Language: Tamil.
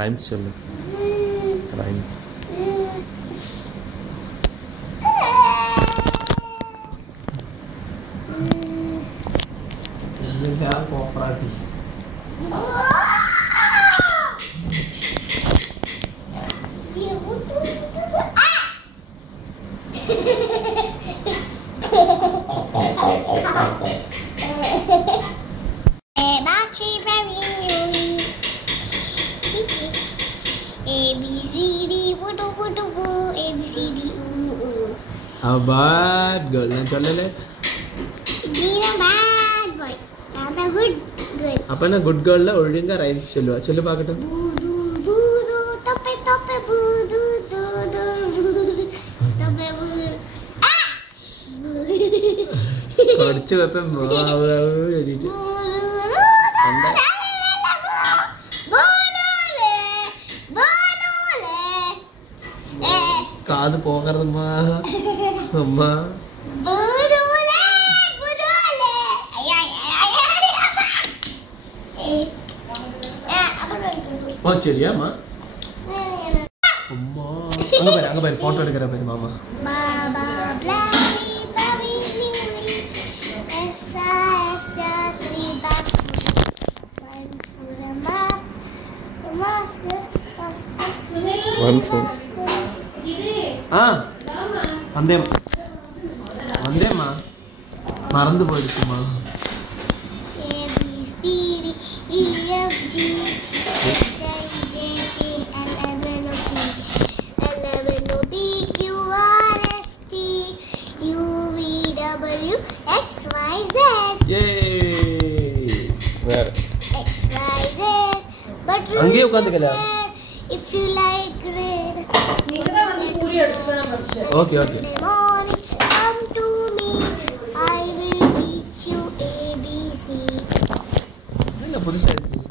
ரைம்ஸ் சொல்லு. ரைம்ஸ். போராட்டி bad girl. நான் சொல்லல. நீ bad boy. நான் good girl. அப்ப நான் good girl ல ஒழுங்கா ரைம் சொல்லுவா. சொல்லு பார்க்கட்டும். பூது பூது தப்பே தப்பே பூது தூது பூது தப்பே பூது. படிச்சு வெப்ப மாவு எழுதிட்டு. காது போகிறதுமா அம்மா. சரியாம்மா அம்மா. அங்க பாரு போட்டோ எடுக்கிற பாரு மாமா. வந்தேம்மா மறந்து போயிடுச்சுமா. அங்கேயே உட்காந்துக்கலாம். If you like red, okay okay. Come to me, I will teach you ABC. என்ன புதுசா இருக்கு.